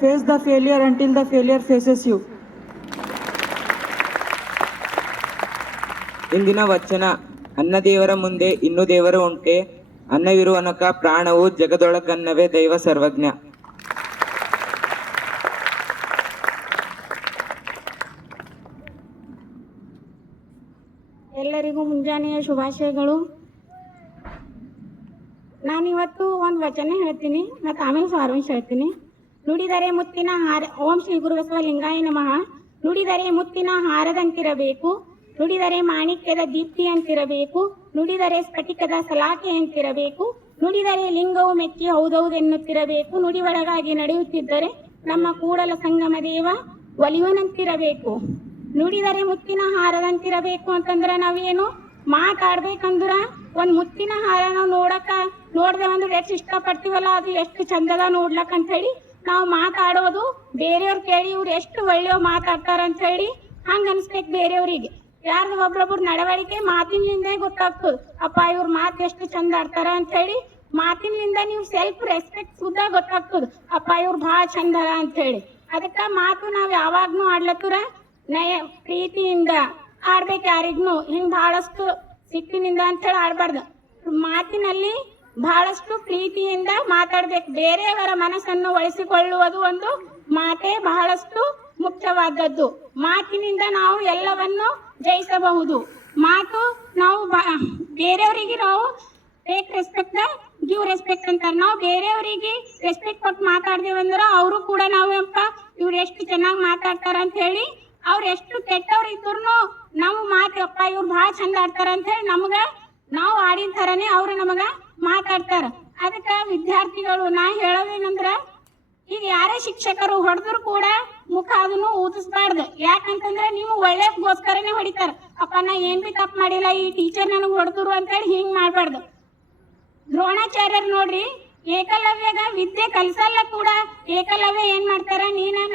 Face the failure until the failure faces you. ಇಂದಿನ ವಚನ: ಅನ್ನ ದೇವರ ಮುಂದೆ ಇನ್ನು ದೇವರು ಉಂಟೆ, ಅನ್ನವಿರುವನಕ ಪ್ರಾಣವು ಜಗದೊಳಗನ್ನವೇ ದೈವ ಸರ್ವಜ್ಞ. ಎಲ್ಲರಿಗೂ ಮುಂಜಾನೆಯ ಶುಭಾಶಯಗಳು. ನಾನಿವತ್ತು ಒಂದು ವಚನ ಹೇಳ್ತೀನಿ ಮತ್ತು ಆಮೇಲೆ ಸಾರಾಂಶ ಹೇಳ್ತೀನಿ. ನುಡಿದರೆ ಮುತ್ತಿನ ಹಾರ. ಓಂ ಶ್ರೀ ಗುರು ಬಸವ ಲಿಂಗಾಯ ನಮಃ. ನುಡಿದರೆ ಮುತ್ತಿನ ಹಾರದಂತಿರಬೇಕು, ನುಡಿದರೆ ಮಾಣಿಕ್ಯದ ದೀಪ್ತಿಯಂತಿರಬೇಕು, ನುಡಿದರೆ ಸ್ಫಟಿಕದ ಸಲಾಖೆಯಂತಿರಬೇಕು, ನುಡಿದರೆ ಲಿಂಗವು ಮೆಚ್ಚಿ ಹೌದೌದೆನ್ನುತ್ತಿರಬೇಕು, ನುಡಿ ಒಳಗಾಗಿ ನಡೆಯುತ್ತಿದ್ದರೆ ನಮ್ಮ ಕೂಡಲ ಸಂಗಮ ದೇವ ಒಲಿಯುವನಂತಿರಬೇಕು. ನುಡಿದರೆ ಮುತ್ತಿನ ಹಾರದಂತಿರಬೇಕು ಅಂತಂದ್ರೆ ನಾವೇನು ಮಾತಾಡ್ಬೇಕಂದ್ರ ಒಂದು ಮುತ್ತಿನ ಹಾರ ನಾವು ನೋಡ್ದೆ ಅಂದ್ರೆ ಎಷ್ಟು ಇಷ್ಟಪಡ್ತೀವಲ್ಲ, ಅದು ಎಷ್ಟು ಚಂದದ ನೋಡ್ಲಕ್ ಅಂತ ಹೇಳಿ ನಾವು ಮಾತಾಡೋದು. ಬೇರೆಯವ್ರು ಕೇಳಿ ಇವ್ರು ಎಷ್ಟು ಒಳ್ಳೆಯವ್ ಮಾತಾಡ್ತಾರ ಅಂತ ಹೇಳಿ ಹಂಗ ಅನ್ಸ್ಬೇಕು ಬೇರೆಯವ್ರಿಗೆ. ಯಾರ್ದು ಒಬ್ರೊಬ್ರು ನಡವಳಿಕೆ ಮಾತಿನಿಂದ ಗೊತ್ತಾಗ್ತದೆ. ಅಪ್ಪ ಇವ್ರ ಮಾತು ಎಷ್ಟು ಚಂದ ಆಡ್ತಾರ ಅಂತ ಹೇಳಿ ಮಾತಿನಿಂದ ನೀವು ಸೆಲ್ಫ್ ರೆಸ್ಪೆಕ್ಟ್ ಸುದ್ದ ಗೊತ್ತಾಗ್ತದೆ. ಅಪ್ಪ ಇವ್ರು ಭಾಳ ಚಂದರ ಅಂತ ಹೇಳಿ. ಅದಕ್ಕೆ ಮಾತು ನಾವು ಯಾವಾಗ್ನೂ ಆಡ್ಲತ್ತರ ನಯ ಪ್ರೀತಿಯಿಂದ ಆಡ್ಬೇಕು. ಯಾರಿಗ್ನು ಹಿಂಗ್ ಬಹಳಷ್ಟು ಸಿಟ್ಟಿನಿಂದ ಅಂತ ಹೇಳಿ ಆಡ್ಬಾರ್ದು. ಮಾತಿನಲ್ಲಿ ಬಹಳಷ್ಟು ಪ್ರೀತಿಯಿಂದ ಮಾತಾಡ್ಬೇಕು. ಬೇರೆಯವರ ಮನಸ್ಸನ್ನು ಒಳಿಸಿಕೊಳ್ಳುವುದು ಒಂದು ಮಾತೆ ಬಹಳಷ್ಟು ಮುಖ್ಯವಾದದ್ದು. ಮಾತಿನಿಂದ ನಾವು ಎಲ್ಲವನ್ನು ಜಯಿಸಬಹುದು. ಮಾತು ನಾವು ಬೇರೆಯವರಿಗೆ ನಾವು ಟೇಕ್ ರೆಸ್ಪೆಕ್ಟ್ ಗಿವ್ ರೆಸ್ಪೆಕ್ಟ್ ಅಂತಾರೆ. ನಾವು ಬೇರೆಯವರಿಗೆ ರೆಸ್ಪೆಕ್ಟ್ ಕೊಟ್ಟು ಮಾತಾಡ್ದೇವಂದ್ರೆ ಅವರು ಕೂಡ ನಾವು ಇವ್ರು ಎಷ್ಟು ಚೆನ್ನಾಗಿ ಮಾತಾಡ್ತಾರ ಅಂತ ಹೇಳಿ, ಅವ್ರು ಎಷ್ಟು ಕೆಟ್ಟವ್ರು ಇದ್ರು ನಮ್ಮ ಮಾತಪ್ಪ ಇವ್ರು ಭಾಳ ಚಂದ ಆಡ್ತಾರ ಅಂತ ಹೇಳಿ ನಾವು ಆಡಿದ ಥರನೇ ಅವ್ರು ನಮಗ ಮಾತಾಡ್ತಾರ. ಅದಕ್ಕೆ ವಿದ್ಯಾರ್ಥಿಗಳು ನಾ ಹೇಳೋದೇನಂದ್ರ, ಈಗ ಯಾರೇ ಶಿಕ್ಷಕರು ಹೊಡೆದ್ರು ಕೂಡ ಮುಖ ಅದನ್ನು ಊದಿಸ್ಬಾರ್ದು. ಯಾಕಂತಂದ್ರೆ ನೀವು ಒಳ್ಳೆಗೋಸ್ಕರನೇ ಹೊಡಿತಾರ. ಅಪ್ಪ ನಾ ಏನ್ ಬಿ ತಪ್ಪು ಮಾಡಿಲ್ಲ, ಈ ಟೀಚರ್ ನನಗೆ ಹೊಡೆದ್ರು ಅಂತೇಳಿ ಹಿಂಗ್ ಮಾಡ್ಬಾರ್ದು. ದ್ರೋಣಾಚಾರ್ಯರು ನೋಡ್ರಿ, ಏಕಲವ್ಯಗ ವಿದ್ಯೆ ಕಲಿಸಲ್ಲ ಕೂಡ ಏಕಲವ್ಯ ಏನ್ ಮಾಡ್ತಾರ,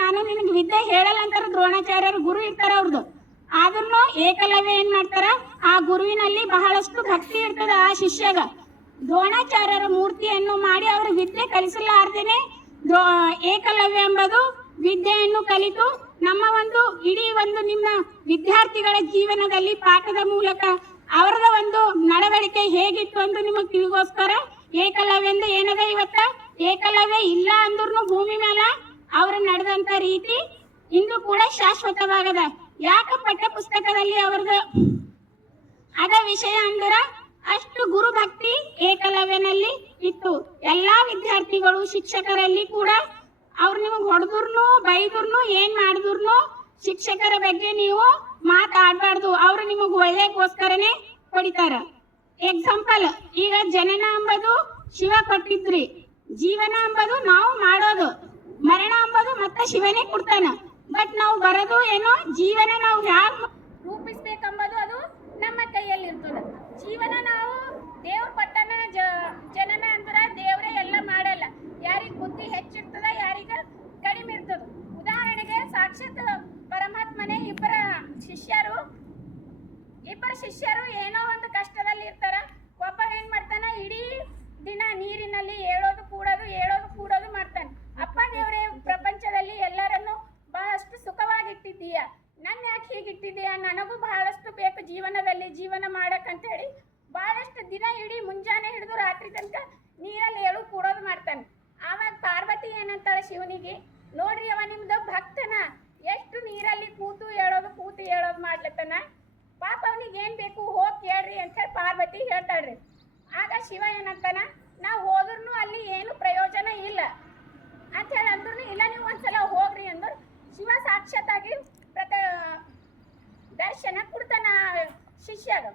ನಾನು ನಿನಗೆ ವಿದ್ಯೆ ಹೇಳಲ್ಲ ಅಂತಾರ ದ್ರೋಣಾಚಾರ್ಯರು. ಗುರು ಇರ್ತಾರ ಅವ್ರದ್ದು. ಆದ್ರೂ ಏಕಲವ್ಯ ಏನ್ ಮಾಡ್ತಾರ, ಆ ಗುರುವಿನಲ್ಲಿ ಬಹಳಷ್ಟು ಭಕ್ತಿ ಇರ್ತದ ಆ ಶಿಷ್ಯಗ. ದ್ರೋಣಾಚಾರ್ಯರ ಮೂರ್ತಿಯನ್ನು ಮಾಡಿ ಅವ್ರ ವಿದ್ಯೆ ಕಲಿಸಲಾರ್ದೇನೆ ಏಕಲವ್ಯ ಎಂಬುದು ವಿದ್ಯೆಯನ್ನು ಕಲಿತು ನಮ್ಮ ಇಡೀ ನಿಮ್ಮ ವಿದ್ಯಾರ್ಥಿಗಳ ಜೀವನದಲ್ಲಿ ಪಾಠದ ಮೂಲಕ ಅವರದ ನಡವಳಿಕೆ ಹೇಗಿತ್ತು ಅಂತ ನಿಮಗೆ ತಿಳಿಗೋಸ್ಕರ ಏಕಲವ್ಯ ಎಂದು ಏನದ ಇವತ್ತ ಏಕಲವ್ಯ ಇಲ್ಲ ಅಂದ್ರೂ ಭೂಮಿ ಮೇಲೆ ಅವ್ರ ನಡೆದಂತ ರೀತಿ ಇಂದು ಕೂಡ ಶಾಶ್ವತವಾಗದ. ಯಾಕ ಪಠ್ಯ ಪುಸ್ತಕದಲ್ಲಿ ಅವ್ರದ ಅದ ವಿಷಯ ಅಂದ್ರ ಅಷ್ಟು ಗುರು ಭಕ್ತಿ ಏಕಲವ್ಯನಲ್ಲಿ ಇತ್ತು. ಎಲ್ಲಾ ವಿದ್ಯಾರ್ಥಿಗಳು ಶಿಕ್ಷಕರಲ್ಲಿ ಕೂಡ ಅವ್ರು ನಿಮಗೆ ಹೊಡೆದ್ರು ಬೈದ್ರು ಏನ್ ಮಾಡಿದ್ರು ಶಿಕ್ಷಕರ ಬಗ್ಗೆ ನೀವು ಮಾತಾಡಬಾರ್ದು. ಅವ್ರು ನಿಮಗೆ ಒಳ್ಳೆಗೋಸ್ಕರನೇ ಹೊಡಿತಾರ. ಎಕ್ಸಾಂಪಲ್, ಈಗ ಜನನ ಅಂಬದು ಶಿವ ಕೊಟ್ಟಿದ್ರಿ, ಜೀವನ ಅಂಬದು ನಾವು ಮಾಡೋದು, ಮರಣ ಅಂಬದು ಮತ್ತೆ ಶಿವನೇ ಕೊಡ್ತಾನ. ಬಟ್ ನಾವು ಬರೋದು ಏನೋ ಜೀವನ ನಾವು ಹ್ಯಾಗ ರೂಪಿಸ್ಬೇಕಂಬದು ಅದು ನಮ್ಮ ಕೈಯಲ್ಲಿ ಇರ್ತದ. ಜೀವನ ನಾವು ದೇವ್ರ ಪಟ್ಟನ ಜನನ ಅಂದ್ರ ದೇವ್ರೇ ಎಲ್ಲ ಮಾಡಲ್ಲ. ಯಾರಿಗ ಬುದ್ಧಿ ಹೆಚ್ಚಿರ್ತದ, ಯಾರಿಗ ಕಡಿಮೆ ಇರ್ತದ. ಉದಾಹರಣೆಗೆ ಸಾಕ್ಷಾತ್ ಪರಮಾತ್ಮನೇ ಇಬ್ಬರ ಶಿಷ್ಯರು ಏನೋ ಒಂದು ಕಷ್ಟದಲ್ಲಿ ಇರ್ತಾರ. ಒಬ್ಬ ಏನ್ ಮಾಡ್ತಾನ, ಇಡೀ ದಿನ ನೀರಿನಲ್ಲಿ ಏಳೋದು ಕೂಡೋದು ಮಾಡ್ತಾನೆ. ಅಪ್ಪ ದೇವರೇ, ಪ್ರಪಂಚದಲ್ಲಿ ಎಲ್ಲರನ್ನು ಬಹಳಷ್ಟು ಸುಖವಾಗಿಟ್ಟಿದ್ದೀಯ, ನನ್ನ ಯಾಕೆ ಹೀಗಿಟ್ಟಿದ್ದೀಯ, ನನಗೂ ಬಹಳಷ್ಟು ಬೇಕು ಜೀವನದಲ್ಲಿ ಜೀವನ ಮಾಡಕ್ಕಂತ ಹೇಳಿ ಬಹಳಷ್ಟು ದಿನ ಇಡೀ ಮುಂಜಾನೆ ಹಿಡಿದು ರಾತ್ರಿ ತನಕ ನೀರಲ್ಲಿ ಏಳು ಕೂಡೋದು ಮಾಡ್ತಾನೆ. ಆವಾಗ ಪಾರ್ವತಿ ಏನಂತಾಳೆ ಶಿವನಿಗೆ, ನೋಡ್ರಿ ಅವ ನಿಮ್ದು ಭಕ್ತನ, ಎಷ್ಟು ನೀರಲ್ಲಿ ಕೂತು ಹೇಳೋದು ಮಾಡ್ಲತ್ತನ, ಪಾಪ ಅವನಿಗೆ ಏನ್ ಬೇಕು ಹೋಗಿ ಕೇಳ್ರಿ ಅಂತ ಹೇಳಿ ಪಾರ್ವತಿ ಹೇಳ್ತಾಳ್ರಿ. ಆಗ ಶಿವ ಏನಂತಾನ, ನಾವು ಹೋದ್ರೂ ಅಲ್ಲಿ ಏನು ಪ್ರಯೋಜನ ಇಲ್ಲ ಅಂತ ಹೇಳಿ ಅಂದ್ರೂ ಇಲ್ಲ, ನೀವು ಒಂದ್ಸಲ ಹೋಗ್ರಿ ಅಂದ್ರು ಶಿವ ಸಾಕ್ಷಾತ್ತಾಗಿ ದರ್ಶನ ಕೊಡ್ತಾನ ಶಿಷ್ಯಗೆ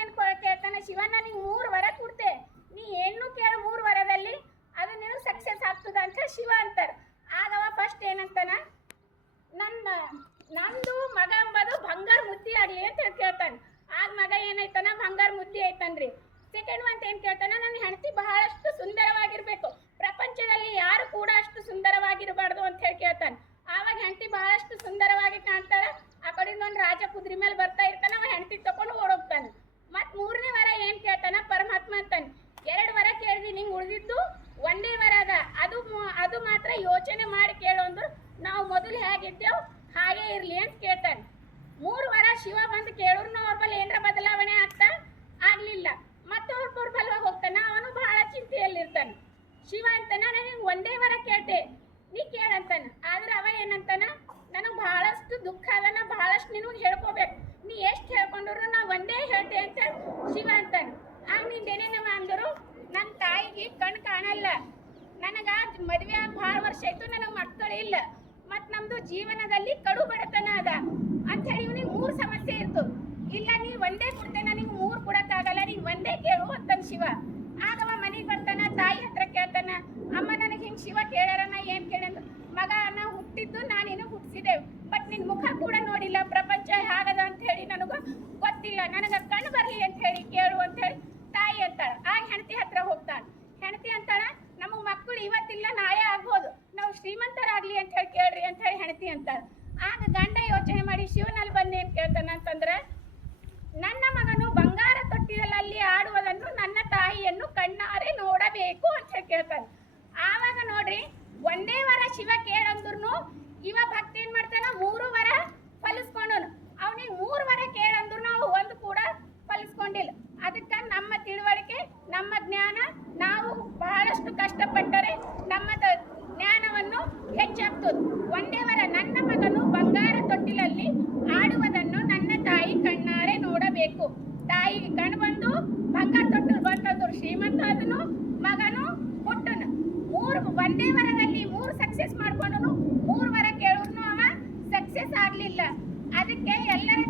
ಏನ್ ಕೇಳ್ತಾನ, ಶಿವನ ನೀವು 3 ವರ ಕೊಡ್ತೆ, ನೀ ಏನು ಕೇಳ 3 ವರದಲ್ಲಿ ಅದು ನಿನಗೆ ಸಕ್ಸಸ್ ಆಗ್ತದ ಅಂತ ಹೇಳಿ ಶಿವ ಅಂತಾರ. ಆಗವ ಫಸ್ಟ್ ಏನಂತಾನ, ನಂದು ಮಗ ಅಂಬದು ಬಂಗಾರ ಮುತ್ತಿ ಅಡಿ ಅಂತ ಹೇಳಿ ಕೇಳ್ತಾನೆ. ಆಗ ಮಗ ಏನಾಯ್ತಾನ, ಬಂಗಾರ ಮುತ್ತಿ ಐತನ್ರಿ. ಸೆಕೆಂಡ್ ಒಂದ್ ಏನ್ ಕೇಳ್ತಾನ, ನನ್ನ ಹೆಂಡತಿ ಬಹಳಷ್ಟು ಸುಂದರವಾಗಿರ್ಬೇಕು, ಪ್ರಪಂಚದಲ್ಲಿ ಯಾರು ಕೂಡ ಅಷ್ಟು ಸುಂದರವಾಗಿರಬಾರ್ದು ಅಂತ ಹೇಳಿ ಕೇಳ್ತಾನೆ. ಆವಾಗ ಹೆಂಡತಿ ಬಹಳಷ್ಟು ಸುಂದರವಾಗಿ ಕಾಣ್ತಾಳ. ಆ ಕಡೆಯಿಂದ ಒಂದು ರಾಜ ಕುದುರೆ ಮೇಲೆ ಬರ್ತಾ ಇರ್ತಾನ, ಅವ ಹೆಂಡತಿ ತಕೊಂಡು ಓಡೋಗ್ತಾನೆ. ಮತ್ 3ನೇ ವರ ಏನ್ ಕೇಳ್ತಾನ ಪರಮಾತ್ಮ ಅಂತಾನೆ, 2 ವರ ಕೇಳಿದಿ, ನಿಂಗೆ ಉಳಿದಿದ್ದು ಒಂದೇ ವರ ಅದ, ಅದು ಮಾತ್ರ ಯೋಚನೆ ಯೋಚನೆ ಮಾಡಿ ಕೇಳು ಅಂದ್ರು ನಾವು ಮೊದಲು ಹೇಗಿದ್ದೇವು ಹಾಗೆ ಇರ್ಲಿ ಅಂತ ಕೇಳ್ತಾನೆ. 3 ವಾರ ಶಿವ ಬಂದು ಕೇಳಿದ್ರು ಅವ್ರ ಬಲ್ಲಿ ಏನರ ಬದಲಾವಣೆ ಆಗ್ಲಿಲ್ಲ. ಮತ್ತೆ ಅವ್ರ ಬಲ್ವಾಗ ಹೋಗ್ತಾನ, ಅವನು ಬಹಳ ಚಿಂತೆಯಲ್ಲಿರ್ತಾನೆ. ಶಿವ ಅಂತಾನ ನನಗೆ ಒಂದೇ ವಾರ ಕೇಳ್ತೆ ನೀ ಕೇಳಂತಾನ. ಆದ್ರೆ ಅವ ಏನಂತಾನ, ನನಗೆ ಬಹಳಷ್ಟು ದುಃಖ ಅದ, ನಾ ಬಹಳಷ್ಟು ನಿನಗೆ ಹೇಳ್ಕೋಬೇಕು, ನೀ ಎಷ್ಟು ಹೇಳ್ಕೊಂಡ್ರು ನಾ ಒಂದೇ ಹೇಳ್ತೆ ಅಂತ ಶಿವ ಅಂತಾನೆ. ಆಗ ನಿಂದೇನೇನವ ಅಂದರು, ನನ್ನ ತಾಯಿಗೆ ಕಣ್ಣು ಕಾಣಲ್ಲ, ನನಗೆ ಮದುವೆ ಆಗಿ ಭಾಳ ವರ್ಷ ಆಯ್ತು, ನನಗೆ ಮಕ್ಕಳಿಲ್ಲ, ಮತ್ತು ನಮ್ಮದು ಜೀವನದಲ್ಲಿ ಕಡು ಬಡತನ ಅದ ಅಂಥೇಳಿ ಇವನಿಗೆ 3 ಸಮಸ್ಯೆ ಇತ್ತು. ಇಲ್ಲ ನೀ ಒಂದೇ ಕೊಡ್ತೇನೆ, ನನಗೆ 3 ಕೊಡೋಕ್ಕಾಗಲ್ಲ, ನೀನು ಒಂದೇ ಕೇಳು ಅಂತಾನೆ ಶಿವ. ಆಗವ ಮನೆಗೆ ಬರ್ತಾನ, ತಾಯಿ ಹತ್ರ ಕೇಳ್ತಾನ, ಅಮ್ಮ ನನಗೆ ಹಿಂಗೆ ಶಿವ ಕೇಳ್ಯಾರ, ನಾ ಏನು ಕೇಳಂದ್ರೆ, ಮಗ ನಾವು ಹುಟ್ಟಿದ್ದು ನಾನೇನು ಹುಟ್ಟಿಸಿದೆವು, ಬಟ್ ನಿನ್ನ ಮುಖ ಕೂಡ ನೋಡಿಲ್ಲ, ಪ್ರಪಂಚ ಹೇಗದ ಅಂತ ಹೇಳಿ ನನಗೆ ಗೊತ್ತಿಲ್ಲ, ನನಗೆ ಕಣ್ಣು ಬರಲಿ ಅಂತ ಹೇಳಿ ಕೇಳು ಅಂತ ಹೇಳಿ ತಾಯಿ ಅಂತಾಳ. ಆಗ ಹೆಂಡತಿ ಹತ್ರ ಹೋಗ್ತಾಳೆ. ಹೆಂಡತಿ ಅಂತಾಳ, ನಮಗೆ ಮಕ್ಕಳು ಇವತ್ತಿಲ್ಲ ನಾಳೆ ಆಗ್ಬೋದು, ನಾವು ಶ್ರೀಮಂತರಾಗ್ಲಿ ಅಂತ ಹೇಳಿ ಕೇಳ್ರಿ ಅಂತ ಹೇಳಿ ಹೆಂಡತಿ ಅಂತಾಳೆ. ಆಗ ಗಂಡ ಯೋಚನೆ ಮಾಡಿ ಶಿವನಲ್ಲಿ ಬಂದು ಏನು ಕೇಳ್ತಾನೆ ಅಂತಂದ್ರೆ, ನನ್ನ ಮಗನು ಬಂಗಾರ ತೊಟ್ಟಿಲಲ್ಲಿ ಆಡುವುದನ್ನು ನನ್ನ ತಾಯಿಯನ್ನು ಕಣ್ಣಾರೆ ನೋಡಬೇಕು ಅಂತ ಹೇಳಿ ಕೇಳ್ತಾನೆ. ಆವಾಗ ನೋಡ್ರಿ, ಒಂದೇ ವಾರ ಶಿವ ಕೇಳಂದ್ರು ಇವ ಭಕ್ತಿ ಏನ್ ಮಾಡ್ತಾನ, 3 ವಾರ ಫಲಿಸ್ಕೊಂಡನು. ಅವನಿಗೆ 3 ವಾರ ಕೇಳಂದ್ರು ನಾವು ಒಂದು ಕೂಡ ಫಲಿಸ್ಕೊಂಡಿಲ್ಲ. ಅದಕ್ಕೆ ನಮ್ಮ ತಿಳುವಳಿಕೆ, ನಮ್ಮ ಜ್ಞಾನ, ನಾವು ಬಹಳಷ್ಟು ಕಷ್ಟಪಟ್ಟರೆ ನಮ್ಮ ಜ್ಞಾನವನ್ನು ಹೆಚ್ಚಾಗ್ತದೆ. ಒಂದೇ ವಾರ ನನ್ನ ಮಗನು ಬಂಗಾರ ತೊಟ್ಟಿಲಲ್ಲಿ ಆಡುವುದನ್ನು ನನ್ನ ತಾಯಿ ಕಣ್ಣಾರೆ ನೋಡಬೇಕು. ತಾಯಿಗೆ ಕಣ್ಣು ಬಂದು ಬಂಗಾರ ತೊಟ್ಟಿಲು ಬಂತಂದ್ರು ಶ್ರೀಮಂತ ಅದನು, ಮಗನು ಹುಟ್ಟನು. ಒಂದೇ ವಾರದಲ್ಲಿ 3 ಸಕ್ಸಸ್ ಮಾಡ್ಕೊಂಡನು. 3 ವಾರ ಕೇಳಿದ್ರು ಅವ ಸಕ್ಸಸ್ ಆಗ್ಲಿಲ್ಲ. ಅದಕ್ಕೆ ಎಲ್ಲರ